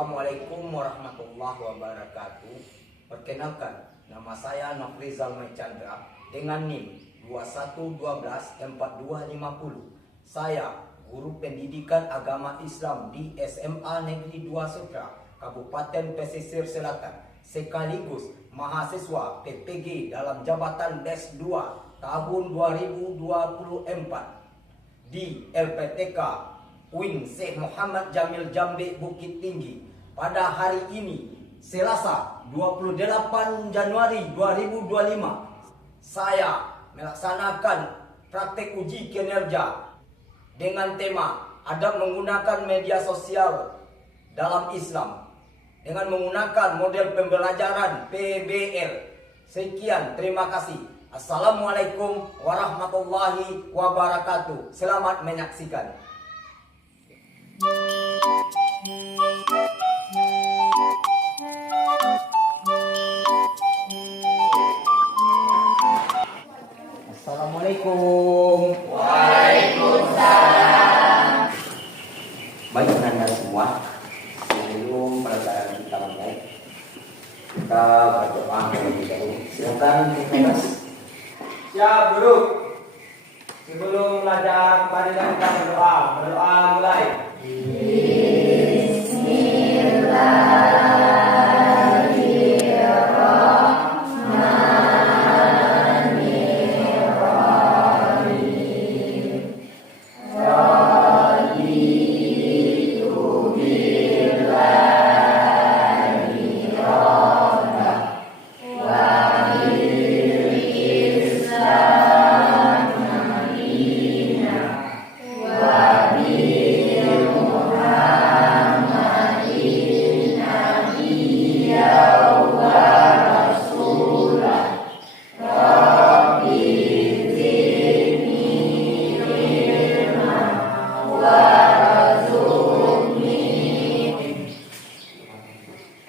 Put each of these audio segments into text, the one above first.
Assalamualaikum warahmatullahi wabarakatuh. Perkenalkan, nama saya Nofrizal Maichandra dengan NIM 21124250. Saya guru pendidikan agama Islam di SMA Negeri 2 Sutra, Kabupaten Pesisir Selatan, sekaligus mahasiswa PPG dalam jabatan D2 tahun 2024 di LPTK UIN Syekh Muhammad Jamil Jambe Bukit Tinggi pada hari ini Selasa 28 Januari 2025. Saya melaksanakan praktek uji kinerja dengan tema adab menggunakan media sosial dalam Islam dengan menggunakan model pembelajaran PBL. Sekian, terima kasih. Assalamualaikum warahmatullahi wabarakatuh. Selamat menyaksikan. Assalamualaikum. Waalaikumsalam. Baik Anda semua, sebelum pelajaran kita mulai, kita berdoa terlebih dahulu. Silakan Mas. Siap guru. Sebelum belajar, mari kita berdoa. Berdoa mulai.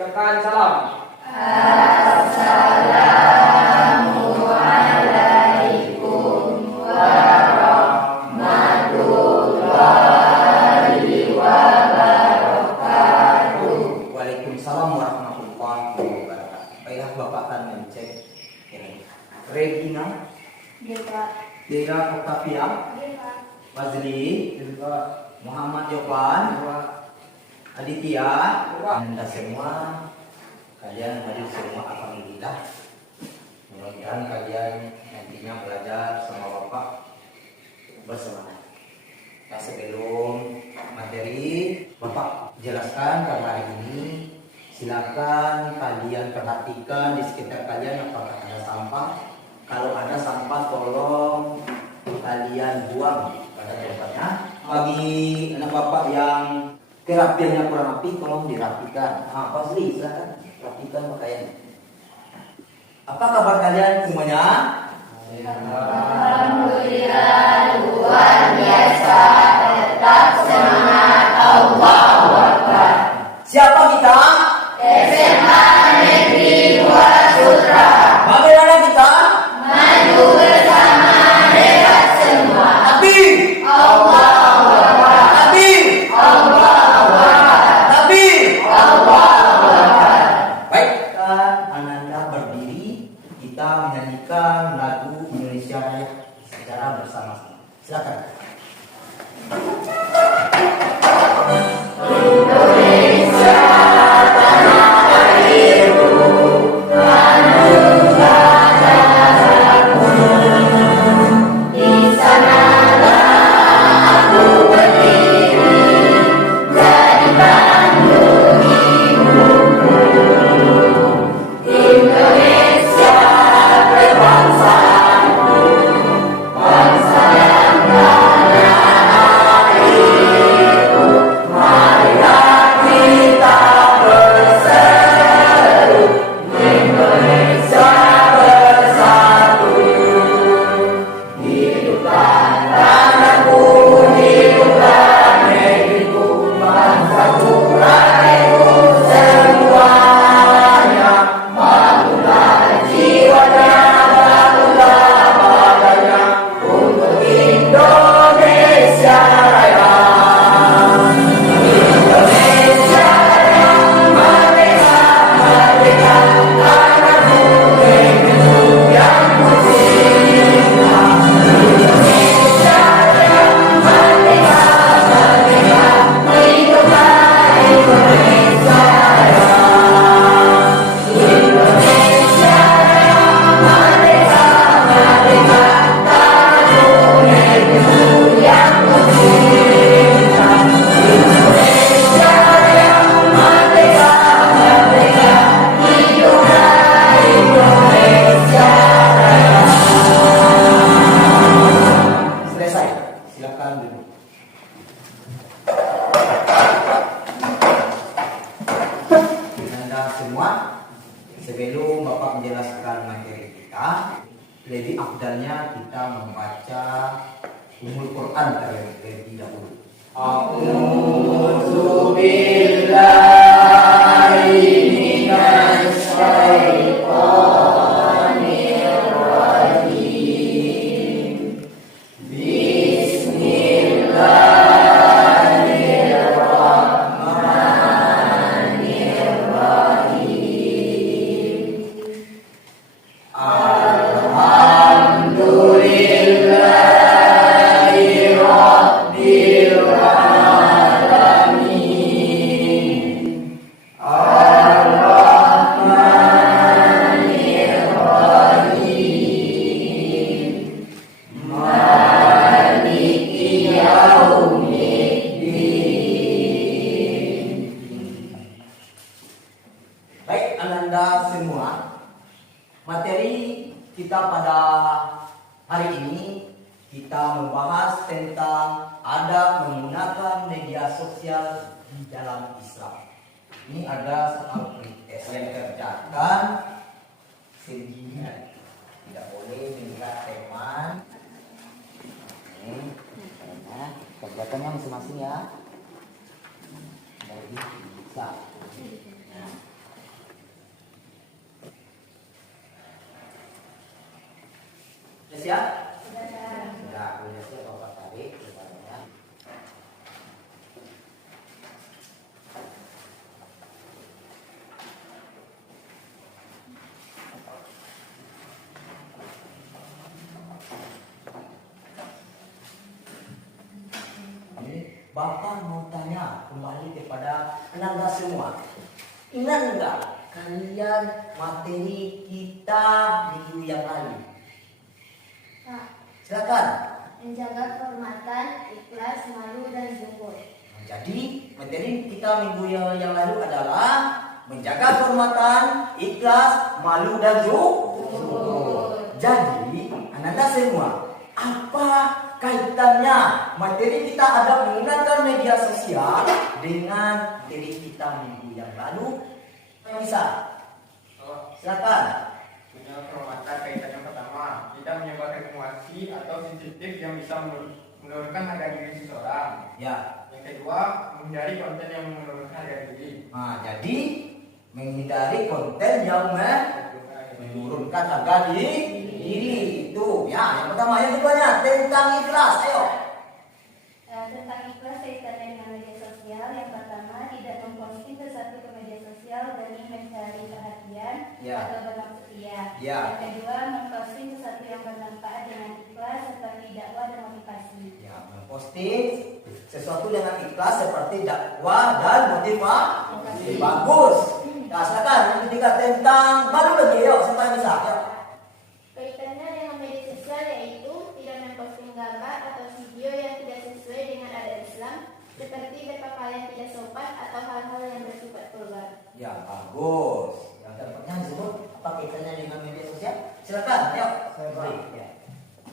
Tekan salam. Assalamualaikum warahmatullahi wabarakatuh. Waalaikumsalam warahmatullahi wabarakatuh. Baiklah, Bapak akan mencek ini. Regina, Dera Octavia, Fazli, Muhammad Yopan, Aditya, Anda semua, kalian hadir semua alhamdulillah. Mudah-mudahan kalian nantinya belajar sama Bapak bersemangat. Nah, sebelum materi Bapak jelaskan pada hari ini, silakan kalian perhatikan di sekitar kalian apakah ada sampah. Kalau ada sampah tolong kalian buang pada tempatnya. Bagi anak Bapak yang kerapiannya kurang rapi, tolong dirapikan. Fazli, silakan rapikan pakaian. Apa kabar kalian semuanya? Alhamdulillah, luar biasa. Tetap semangat. Allahu Akbar. Siapa kita? SMA Negeri 2 Sutra. Bagaimana kita? Maju bersama hebat semua. Tapi Allahu Akbar. Tapi Allahu Akbar. Tapi Allahu Akbar. Baik, Ananda berdiri, kita menyanyikan lagu Indonesia Raya secara bersama-sama. Silakan. Jadi afdalnya kita membaca Ummul Quran terlebih dahulu. A'udzu billahi minasy syaithanir rajim. Bismillahirrahmanirrahim. Alhamdulillahi rabbil alamin. Ar-Rahmanir Rahim. Maliki yaumiddin. Baik, Ananda semua, materi kita pada hari ini kita membahas tentang adab menggunakan media sosial di dalam Islam. Ini ada soal pretest yang dikerjakan sendirian, tidak boleh melihat teman. Ini kerjakannya masing-masing ya. Jadi bisa. Sudah siap? Sudah, sudah siap Bapak tarik kepadanya. Ini Bapak mau tanya kembali kepada Anda semua. Ingat enggak kalian materi kita minggu yang lalu? Pak, Silakan. menjaga kehormatan, ikhlas, malu, dan zuhud. Jadi materi kita minggu yang lalu adalah menjaga kehormatan, ikhlas, malu dan zuhud. Jadi Anda semua, apa kaitannya materi kita ada menggunakan media sosial dengan materi kita minggu yang lalu? Yang bisa? Silakan. Menjaga kehormatan kaitannya pertama, tidak menyebarkan informasi atau sensitif yang bisa menurunkan harga diri seseorang. Ya. Yang kedua, menghindari konten yang menurunkan harga diri. Nah, jadi menghindari konten yang menurunkan harga diri itu. Ya, yang pertama, yang keduanya tentang ikhlas. Ayo. Tentang ikhlas kaitannya dengan media sosial, yang pertama tidak memposting sesuatu ke media sosial demi mencari perhatian Ya. atau bermaksud ria. Ya. Yang kedua, memposting sesuatu yang bermanfaat dengan ikhlas seperti dakwah dan motivasi. Ya, memposting sesuatu dengan ikhlas seperti dakwah dan motivasi. Bagus. Nah, silakan yang ketiga tentang baru lagi. Yuk, siapa yang bisa? Yuk. Kaitannya dengan media sosial yaitu tidak memposting gambar atau video yang tidak sesuai dengan adat Islam, seperti berpakaian tidak sopan atau hal-hal yang bersifat vulgar. Ya, bagus. Yang keempatnya disebut apa kaitannya dengan media sosial? Silakan. Yuk. Saya Pak. Ya.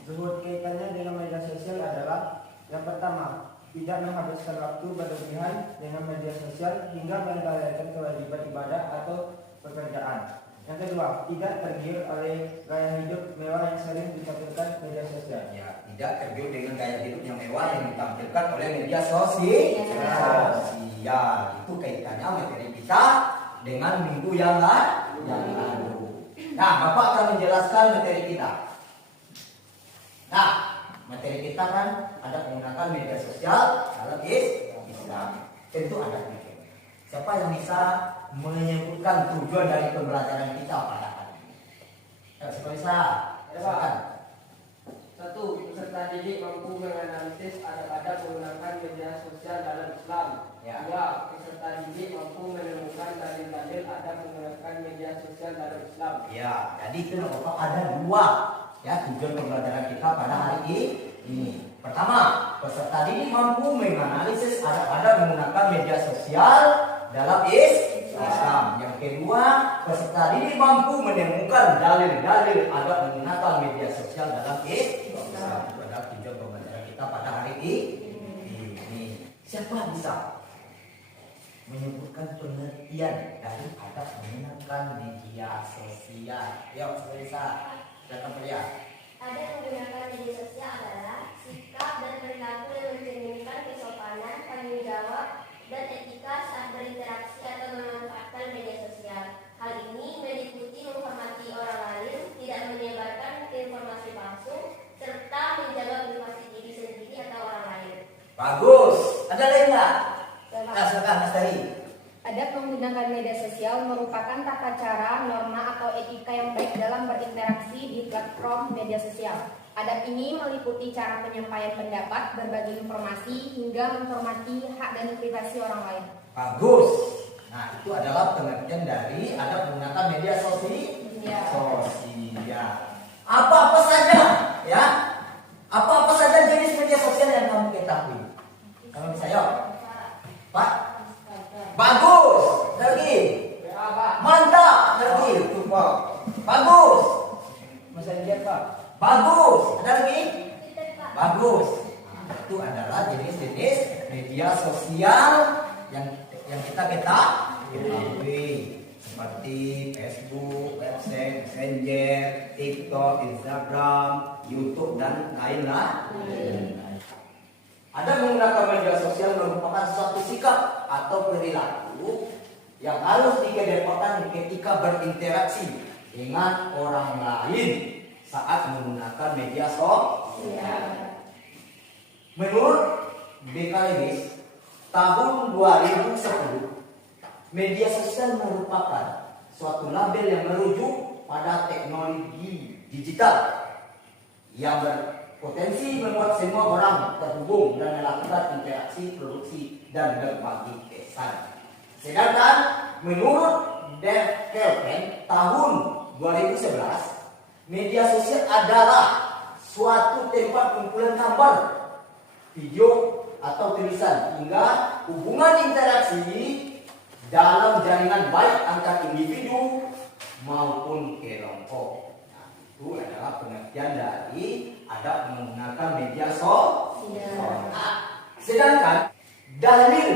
Zuhud kaitannya dengan media sosial adalah yang pertama, tidak menghabiskan waktu berlebihan dengan media sosial hingga melalaikan kewajiban ibadah atau pekerjaan. Yang kedua, tidak tergiur oleh gaya hidup mewah yang sering ditampilkan media sosial. Ya, tidak tergiur dengan gaya hidup yang mewah yang ditampilkan oleh media sosial. Itu kaitannya materi kita dengan minggu yang lalu. Nah, Bapak akan menjelaskan materi kita. Nah, materi kita kan ada menggunakan media sosial dalam Islam. Tentu ada mikir. Siapa yang bisa menyebutkan tujuan dari pembelajaran kita pada hari ini? Siapa bisa? Silakan. Satu, peserta didik mampu menganalisis adab-adab menggunakan media sosial dalam Islam. Ya. Dua, peserta didik mampu menemukan dalil-dalil adab menggunakan media sosial dalam Islam. Ya, jadi itu Bapak ada dua ya tujuan pembelajaran kita pada hari ini. Pertama, peserta didik mampu menganalisis adab-adab menggunakan media sosial dalam Islam. Yang kedua, peserta didik mampu menemukan dalil-dalil adab menggunakan media sosial dalam Islam. Itu adalah tujuan pembelajaran kita pada hari ini. Siapa bisa menyebutkan pengertian dari adab menggunakan media sosial? Yuk, bisa. Silakan pria. Adab menggunakan media sosial adalah sikap dan perilaku yang mencerminkan kesopanan, tanggung jawab, dan etika saat berinteraksi atau memanfaatkan media sosial. Hal ini meliputi menghormati orang lain, tidak menyebarkan informasi palsu, serta menjaga privasi diri sendiri atau orang lain. Bagus. Ada lain nggak? Silakan Mas Tari. Adab menggunakan media sosial merupakan tata cara, norma, atau etika yang baik dalam berinteraksi di platform media sosial. Adab ini meliputi cara penyampaian pendapat, berbagi informasi, hingga menghormati hak dan privasi orang lain. Bagus. Nah, itu adalah pengertian dari adab menggunakan media sosial. Apa-apa saja, ya. Apa-apa saja jenis media sosial yang kamu ketahui. Kamu bisa jawab? Pak? Bagus. Lagi. Mantap. Lagi. Bagus. Messenger Pak. Bagus. Ada lagi? Twitter, Pak. Bagus. Nah, itu adalah jenis-jenis media sosial yang kita ketahui, seperti Facebook, website, Messenger, TikTok, Instagram, YouTube, dan lain-lain. Ada menggunakan media sosial merupakan suatu sikap atau perilaku yang harus dikedepankan ketika berinteraksi dengan orang lain saat menggunakan media sosial. Menurut BKLBIS tahun 2010, media sosial merupakan suatu label yang merujuk pada teknologi digital yang berpotensi membuat semua orang terhubung dan melakukan interaksi, produksi, dan berbagi kesan. Sedangkan menurut Dave Kelvin tahun 2011, media sosial adalah suatu tempat kumpulan gambar, video, atau tulisan hingga hubungan interaksi dalam jaringan baik antar individu maupun kelompok. Nah, itu adalah pengertian dari adab menggunakan media sosial. Sedangkan dalil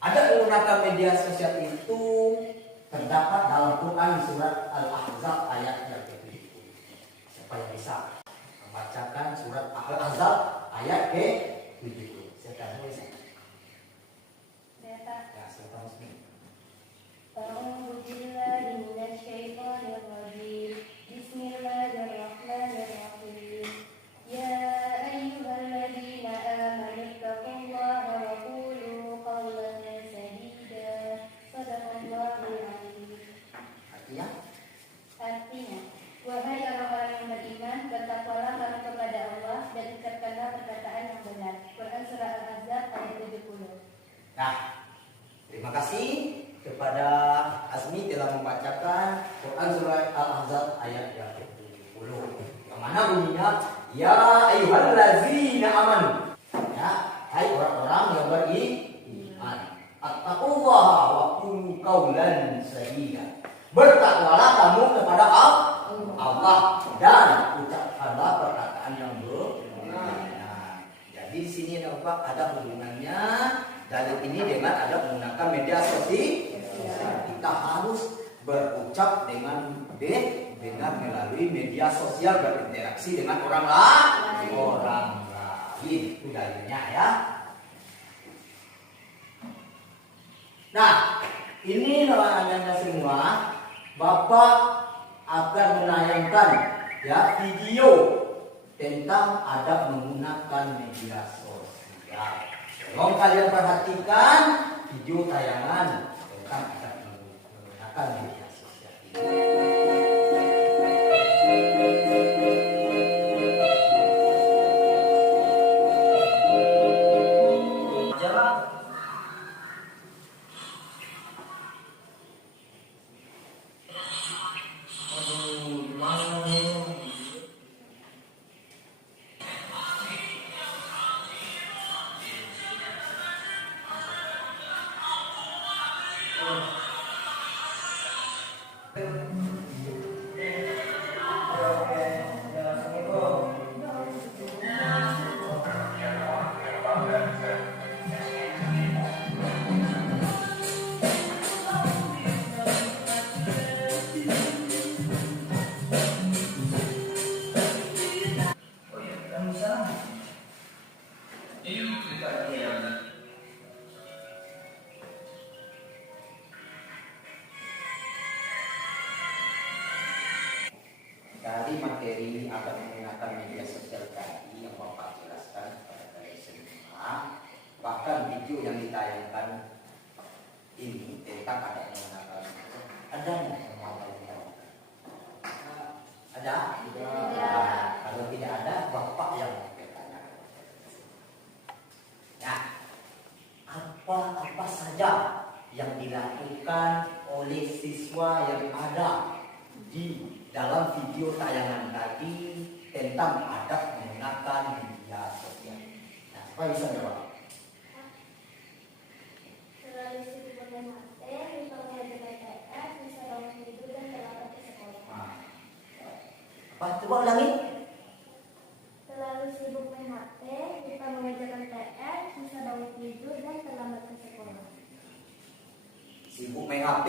adab menggunakan media sosial itu terdapat dalam Quran surat Al-Ahzab ayat yang ke-7. Siapa yang bisa membacakan surat Al-Ahzab ayat ke-7? Silakan tulis. Ya, silakan Musmi. A'udzu billahi minasyaitonir rajim. Bismillahirrahmanirrahim. Ya ayyuhalladzina amanu taqullaha wa qulu qawlan sadida. Shadaqallahul azim. Artinya, wahai orang-orang yang beriman, bertakwalah kamu kepada Allah dan ucapkanlah perkataan yang benar. Quran surah Al-Ahzab ayat 70. Nah, terima kasih kepada Asmi telah membacakan Quran surah Al-Ahzab ayat yang ke-70. Yang mana bunyinya, ya ayyuhallazina amanu. Ya, hai orang-orang yang beriman. Attaqullaha wa qulu qawlan sadida. Bertakwalah kamu kepada Allah dan ucapkanlah perkataan yang benar. Nah, jadi di sini nampak ada hubungannya dalil ini dengan ada menggunakan media sosial. Kita harus berucap dengan melalui media sosial, berinteraksi dengan orang lain. Itu dalilnya ya. Nah, ini anda semua, Bapak akan menayangkan ya video tentang adab menggunakan media sosial. Tolong kalian perhatikan video tayangan tentang adab menggunakan media sosial ini. materi akan menggunakan media sosial tadi yang Bapak jelaskan kepada kalian semua, bahkan video yang ditayangkan ini tentang ada yang menggunakan ada nggak yang mau kalian tawarkan? Ada? Nah, kalau tidak ada, Bapak yang mau bertanya. Ya, apa saja yang dilakukan oleh siswa yang ada di dalam video tayangan tadi tentang adab menggunakan media sosial. Nah, siapa bisa jawab? Selalu sibuk bermain HP, lupa mengerjakan PR, bisa bangun tidur dan terlambat ke sekolah. Nah, apa? Coba ulangi. Selalu sibuk main HP, lupa mengerjakan PR, bisa bangun tidur dan terlambat ke sekolah. Sibuk main HP,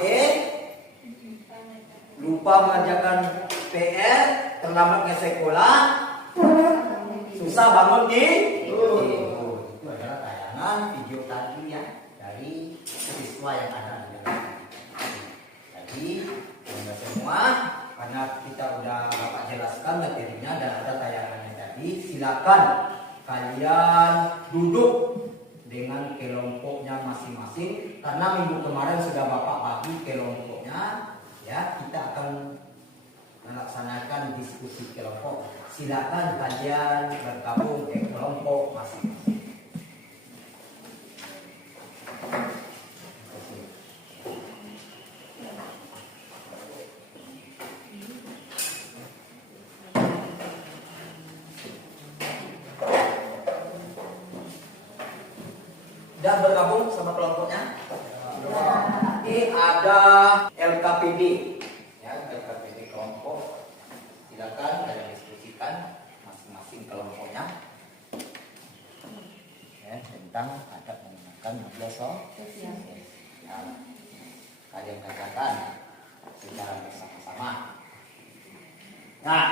lupa mengerjakan PR, terlambat ke sekolah, susah bangun tidur. Itu adalah tayangan video tadi ya dari siswa yang ada di dalam. Jadi teman semua, karena kita udah Bapak jelaskan materinya dan ada tayangannya tadi, silakan kalian duduk dengan kelompoknya masing-masing, karena minggu kemarin sudah Bapak bagi kelompoknya ya. Kita akan melaksanakan diskusi kelompok. Silakan kalian bergabung ke kelompok masing-masing. Dan bergabung sama kelompoknya. Ini ada LKPD, ya, LKPD kelompok. Silakan kalian diskusikan masing-masing kelompoknya ya, tentang adab menggunakan media sosial. Ya, kalian kerjakan secara bersama-sama. Nah,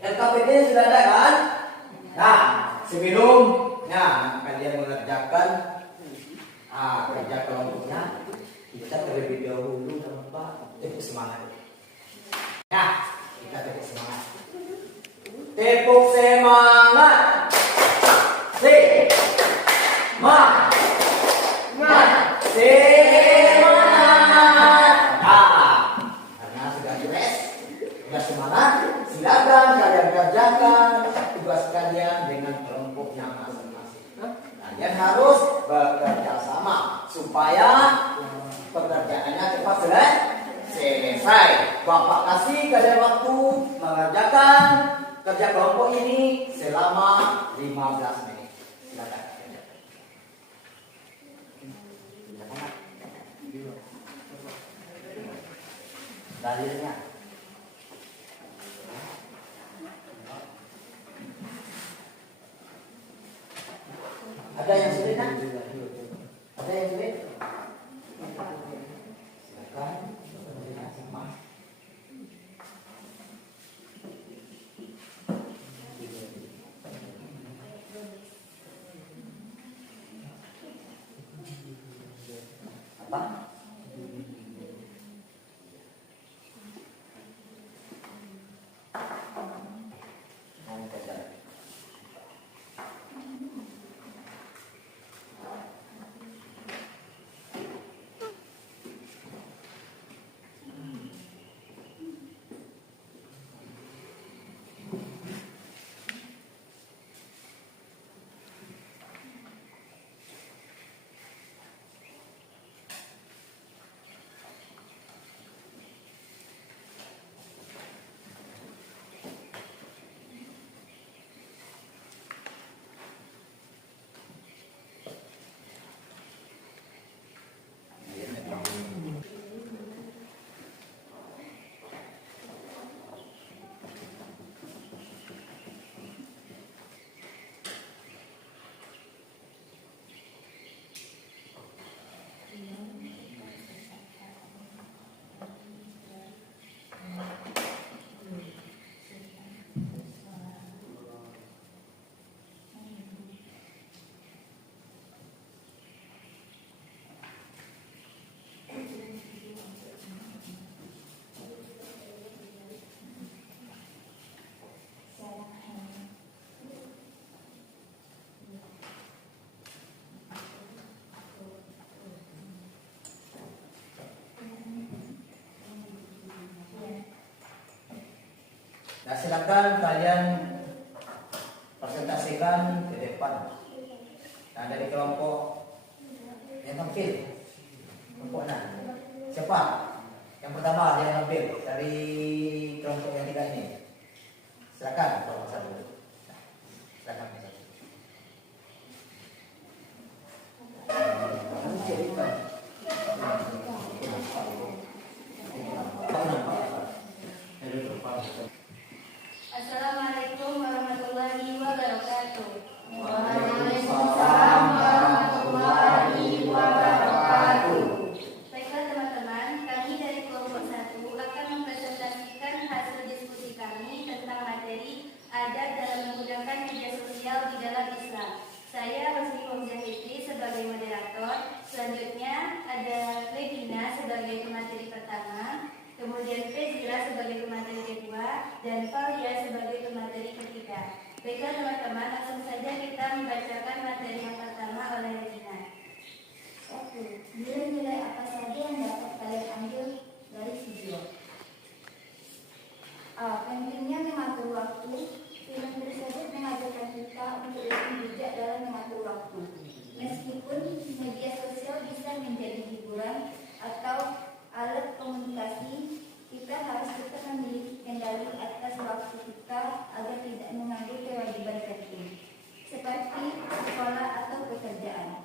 LKPD sudah ada kan? Nah, sebelumnya kalian mengerjakan kerja kelompoknya, kita terlebih dahulu tepuk semangat. Nah, kita tepuk semangat. Tepuk semangat. Semangat. Semangat. Nah, karena sudah beres, sudah semangat, silakan kalian kerjakan tugas kalian dengan kelompoknya masing-masing. Kalian harus bekerja sama supaya pekerjaannya cepat selesai. Bapak kasih kalian waktu mengerjakan kerja kelompok ini selama 15 menit. Silakan. Dalilnya. Ada yang sulit kan? Ada yang sulit? Silakan. Apa? Mau kerja. silakan kalian presentasikan ke depan. Nah, dari kelompok yang tampil, kelompok siapa? Yang pertama yang tampil dari kelompok yang tiga ini. Silakan kelompok satu. Nah, silakan kelompok satu. Assalamualaikum warahmatullahi wabarakatuh. Waalaikumsalam warahmatullahi wabarakatuh. Baiklah teman-teman, kami dari kelompok 1 akan mempresentasikan hasil diskusi kami tentang materi adat dalam menggunakan media sosial di dalam Islam. Saya Rosmi Fitri sebagai moderator. Selanjutnya ada Regina sebagai pemateri pertama, kemudian Fezira sebagai pemateri kedua, dan Valia sebagai pemateri ketiga. Baiklah teman-teman, langsung saja kita membacakan materi yang pertama oleh Regina. 1. Nilai-nilai apa saja yang dapat kalian ambil dari video? A. Pentingnya mengatur waktu. Film tersebut mengajarkan kita untuk lebih bijak dalam mengatur waktu. Meskipun media sosial bisa menjadi hiburan atau alat komunikasi, kita harus tetap memiliki kendali atas waktu kita agar tidak mengganggu kewajiban penting, seperti sekolah atau pekerjaan.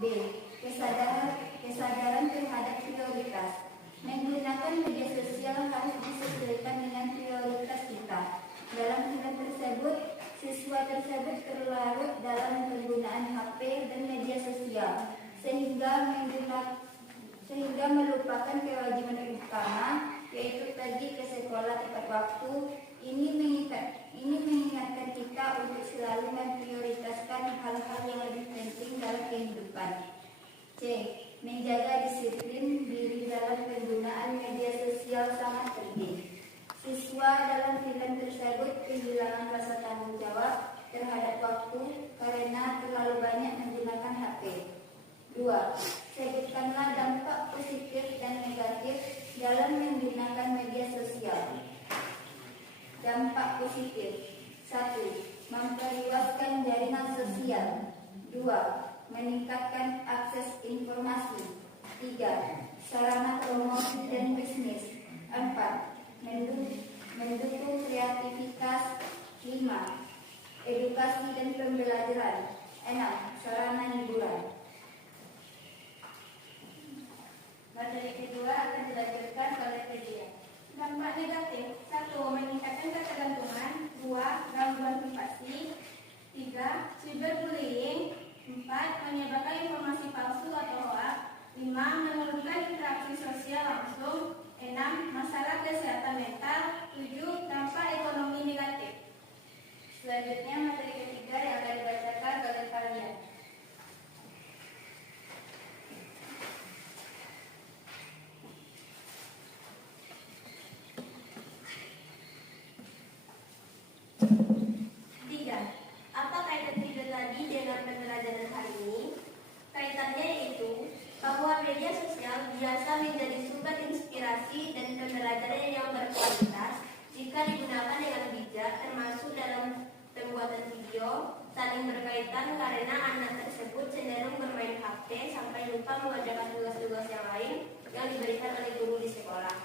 B. Kesadaran terhadap prioritas. Menggunakan media sosial harus disesuaikan dengan prioritas kita. Dalam film tersebut, siswa tersebut terlarut dalam penggunaan HP dan media sosial, sehingga melupakan kewajiban utama, yaitu pergi ke sekolah tepat waktu. Ini mengingatkan kita untuk selalu memprioritaskan hal-hal yang lebih penting dalam kehidupan. C. Menjaga disiplin diri dalam penggunaan media sosial sangat penting. Siswa dalam film tersebut kehilangan rasa tanggung jawab terhadap waktu karena terlalu banyak menggunakan HP. 2. Sebutkanlah dampak positif dan negatif dalam menggunakan media sosial. Dampak positif. 1. Memperluaskan jaringan sosial. 2. Meningkatkan akses informasi. 3. Sarana promosi dan bisnis. 4. Mendukung kreativitas. 5. Edukasi dan pembelajaran. 6. Sarana hiburan. Materi kedua akan dilanjutkan oleh Fedia. Dampak negatif. 1. Meningkatkan ketergantungan. 2. Gangguan privasi. 3. Cyberbullying. 4. Menyebarkan informasi palsu atau hoax. 5. Menurunkan interaksi sosial langsung. 6. Masalah kesehatan mental. 7. Dampak ekonomi negatif. Selanjutnya materi ketiga yang akan dibacakan oleh kalian. Apa kaitan video tadi dengan pembelajaran hari ini? Kaitannya yaitu bahwa media sosial biasa menjadi sumber inspirasi dan pembelajaran yang berkualitas jika digunakan dengan bijak, termasuk dalam pembuatan video. Saling berkaitan karena anak tersebut cenderung bermain HP sampai lupa mengerjakan tugas-tugas yang lain yang diberikan oleh guru di sekolah.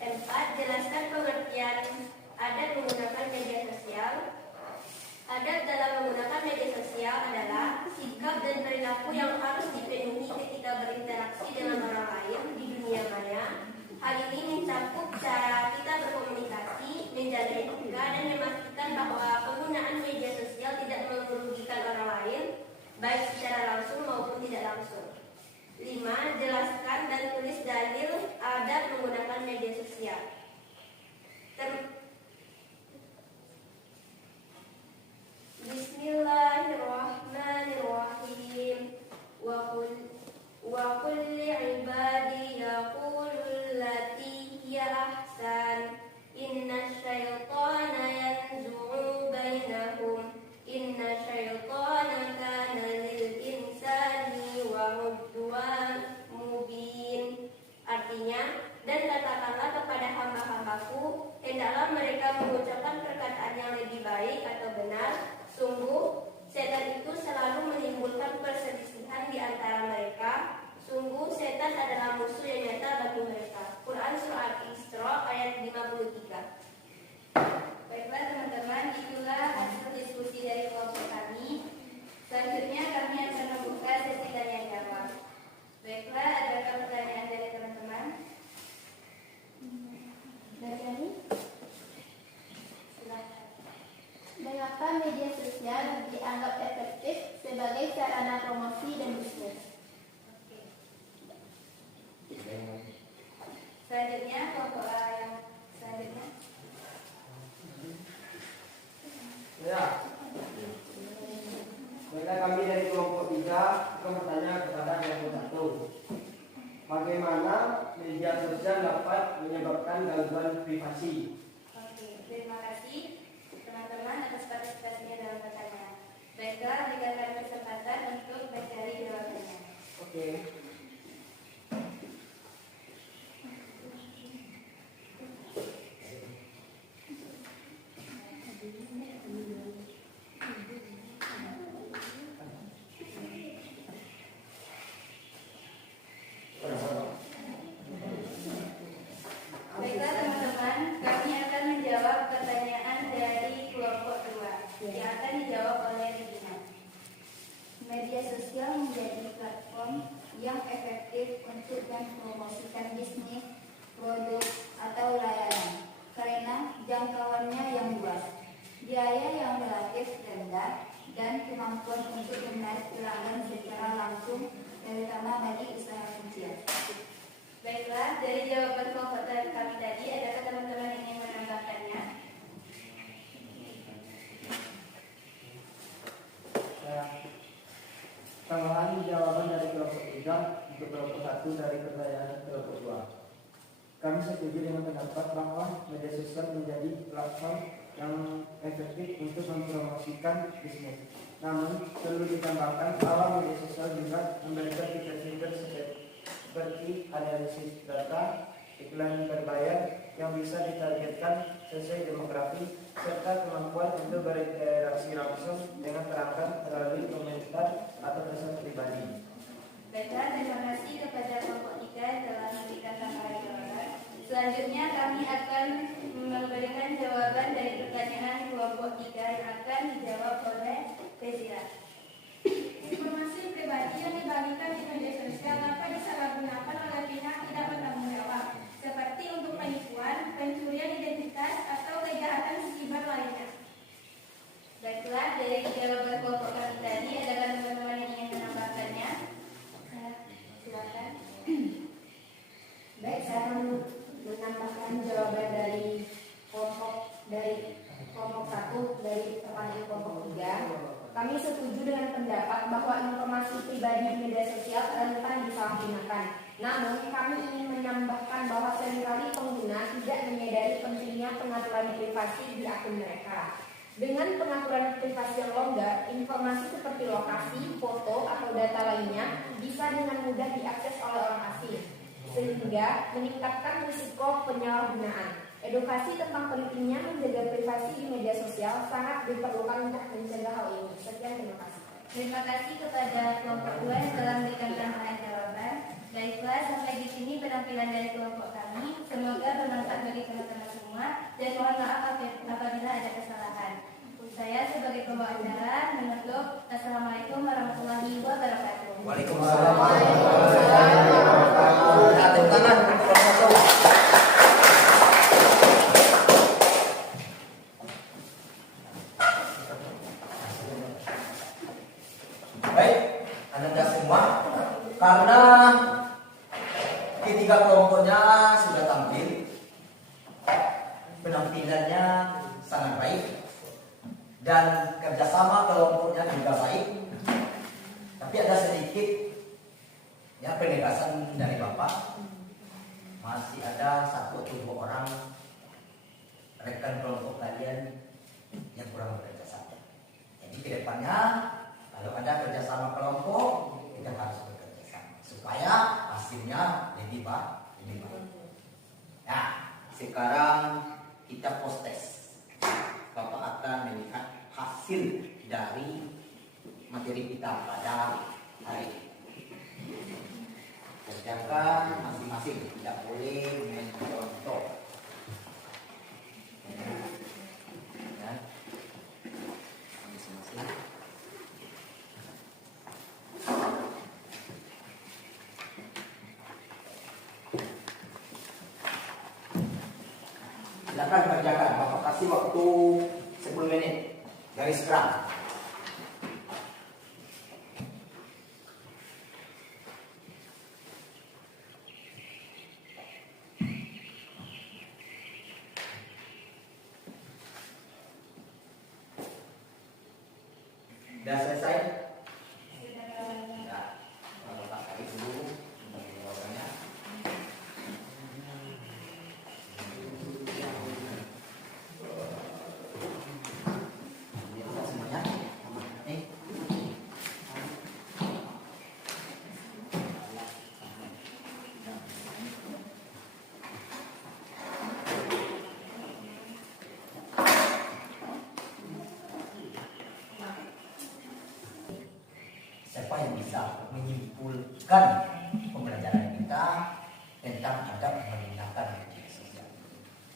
4. Jelaskan pengertian adat menggunakan media sosial. Adat dalam menggunakan media sosial adalah sikap dan perilaku yang harus dipenuhi ketika berinteraksi dengan orang lain di dunia maya. Hal ini mencakup cara kita berkomunikasi, menjaga etika, dan memastikan bahwa penggunaan media sosial tidak merugikan orang lain, baik secara langsung maupun tidak langsung. 5. Jelaskan dan tulis dalil adat menggunakan media sosial. Bismillahirrahmanirrahim. Wa qul li'ibadi yaqulul lati hiya ahsan. Inna syaitana yanzu'u bainahum. Inna syaitana kana lil insani wa udwan mubin. Artinya, dan katakanlah kepada hamba-hambaku, hendaklah mereka mengucapkan perkataan yang lebih baik atau benar. Sungguh, setan itu selalu menimbulkan perselisihan di antara mereka. Sungguh, setan adalah musuh yang nyata bagi mereka. Quran Surah Al-Isra ayat 53. Baiklah teman-teman, itulah hasil diskusi dari kelompok kami. Selanjutnya kami akan membuka sesi tanya jawab. Baiklah, adakah pertanyaan dari teman-teman? Dari ini, silakan. Mengapa media sosial dianggap efektif sebagai sarana promosi dan bisnis? Selanjutnya kelompok yang selanjutnya. Ya. Baiklah, kami dari kelompok 3 akan bertanya kepada kelompok 1. Bagaimana media sosial dapat menyebabkan gangguan privasi? Oke, terima kasih teman-teman atas partisipasinya dalam pertanyaan. Baiklah, berikan kesempatan untuk mencari jawabannya. Oke. Baiklah teman-teman, kami akan menjawab pertanyaan dari kelompok 2 yang akan dijawab oleh Regina. Media sosial menjadi platform yang efektif untuk mempromosikan bisnis, produk, atau layanan karena jangkauannya yang luas, biaya yang relatif rendah, dan kemampuan untuk menarik pelanggan secara langsung, terutama bagi usaha kecil. Baiklah, dari jawaban kelompok kami tadi, adakah teman-teman yang ingin menambahkannya? Tambahan jawaban dari kelompok 3 untuk kelompok 1 dari pertanyaan kelompok 2. Kami setuju dengan pendapat bahwa media sosial menjadi platform yang efektif untuk mempromosikan bisnis. Namun, perlu ditambahkan bahwa media sosial juga memberikan fitur-fitur seperti analisis data, iklan berbayar yang bisa ditargetkan sesuai demografi, serta kemampuan untuk berinteraksi langsung dengan pelanggan melalui komentar atau pesan pribadi. Baiklah, terima kasih kepada kelompok 3 yang telah memberikan tambahan jawaban. Selanjutnya kami akan memberikan jawaban dari pertanyaan kelompok 3 yang akan dijawab oleh Fezira. Informasi pribadi yang dibagikan di media sosial dapat disalahgunakan oleh pihak tidak bertanggung jawab, seperti untuk penipuan, pencurian identitas, atau kejahatan siber lainnya. Baiklah, dari jawaban kelompok kami tadi, adakah teman-teman yang ingin menambahkannya? Silakan. Baik, saya menambahkan jawaban dari kelompok 1 dari pertanyaan kelompok 3. Kami setuju dengan pendapat bahwa informasi pribadi di media sosial rentan disalahgunakan. Namun, kami ingin menambahkan bahwa seringkali pengguna tidak menyadari pentingnya pengaturan privasi di akun mereka. Dengan pengaturan privasi yang longgar, informasi seperti lokasi, foto, atau data lainnya bisa dengan mudah diakses oleh orang asing, sehingga meningkatkan risiko penyalahgunaan. Edukasi tentang pentingnya menjaga privasi di media sosial sangat diperlukan untuk mencegah hal ini. Sekian, terima kasih. Terima kasih kepada kelompok 2 yang telah memberikan tambahan jawaban. Baiklah, sampai di sini penampilan dari kelompok kami. Semoga bermanfaat bagi teman-teman semua dan mohon maaf apabila ada kesalahan. Saya sebagai pembawa acara menutup. Assalamualaikum warahmatullahi wabarakatuh. Waalaikumsalam warahmatullahi wabarakatuh. Tepuk tangan untuk kelompok 1. Baik, Anda semua, karena ketiga kelompoknya sudah tampil, penampilannya sangat baik, dan kerjasama kelompoknya juga baik. Tapi ada sedikit ya penegasan dari Bapak, masih ada 1 atau 2 orang rekan kelompok kalian yang kurang bekerja sama. Jadi kedepannya kalau ada kerjasama kelompok, kita harus bekerja sama supaya hasilnya lebih sekarang kita post test. Bapak akan melihat hasil dari materi kita pada hari ini. Kerjakan masing-masing, tidak boleh mencontoh. Ya. Masing-masing. Silakan kerjakan. Bapak kasih waktu 10 menit dari sekarang. Sudah selesai? Ya. Bapak tarik dulu jawabannya. Lihat semuanya. Nih. Siapa yang bisa menyimpulkan pembelajaran kita tentang adab menggunakan media sosial?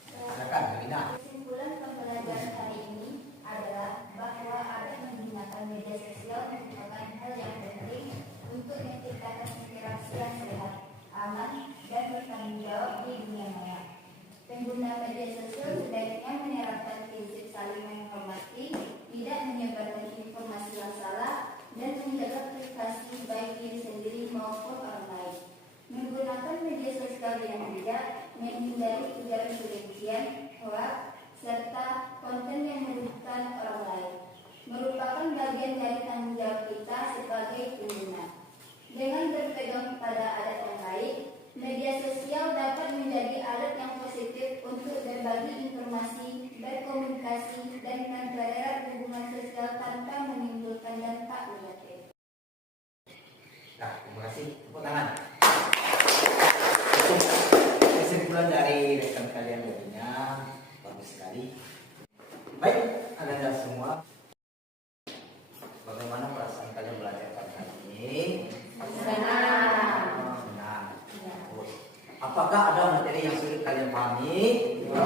Silakan, Lina. Kesimpulan pembelajaran hari ini adalah bahwa adab menggunakan media sosial merupakan hal yang penting untuk menciptakan interaksi yang sehat, aman, dan bertanggung jawab di dunia maya. Pengguna media sosial sebaiknya menerapkan prinsip saling menghormati, tidak menyebarkan informasi yang salah, dan menjaga privasi baik diri sendiri maupun orang lain. Menggunakan media sosial yang bijak, menghindari ujaran kebencian, hoaks, serta konten yang merugikan orang lain, merupakan bagian dari tanggung jawab kita sebagai pengguna. Dengan berpegang pada adat yang baik, media sosial dapat menjadi alat yang positif untuk berbagi informasi, berkomunikasi, dan mempererat hubungan sosial tanpa menimbulkan dampak negatif. Nah, terima kasih. Tepuk tangan. Kesimpulan dari rekan kalian tentunya bagus sekali. Baik, Anda semua, bagaimana perasaan kalian belajar kali ini? Senang. Bagus. Apakah ada materi yang sulit kalian pahami? Ya.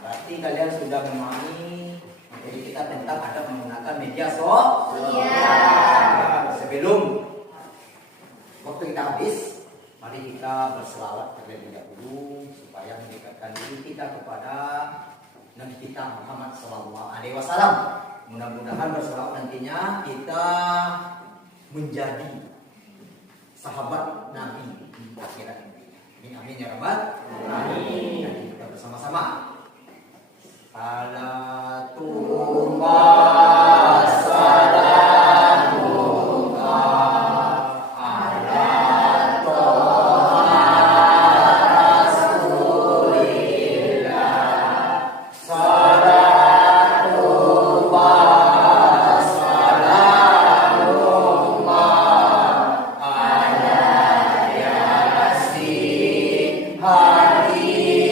Berarti kalian sudah memahami materi kita tentang adab menggunakan media sosial. Sebelum waktu kita habis, mari kita berselawat terlebih dahulu supaya mendekatkan diri kita kepada Nabi kita Muhammad SAW. Mudah-mudahan berselawat nantinya kita menjadi sahabat Nabi di akhirat nanti. Amin amin ya rabbal alamin. Dan kita bersama-sama. Salatullah salamullah ala Toha Rasulillah. Salatullah salamullah ala Yasin Habibillah.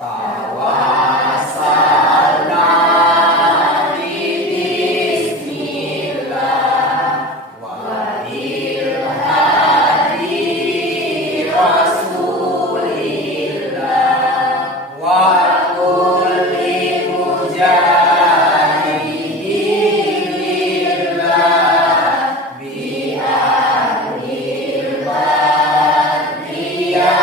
Tawassalna bismillah wa bil hadi rasulillah wa kulli mujahidillah bi ahlil badri ya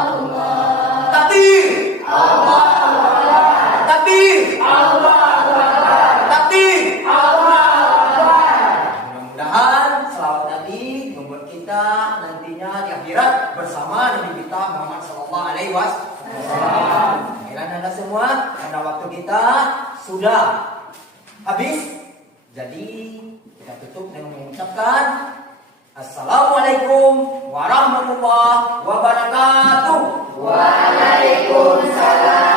Allah. Takbir! Allah Akbar! Takbir! Allah Akbar! Takbir! Allah Akbar! Mudah-mudahan selawat Nabi membuat kita nantinya di akhirat bersama Nabi kita Muhammad SAW. Akhirnya Anda semua, karena waktu kita sudah habis, jadi kita tutup dengan mengucapkan Assalamualaikum warahmatullahi wabarakatuh. Waalaikumsalam.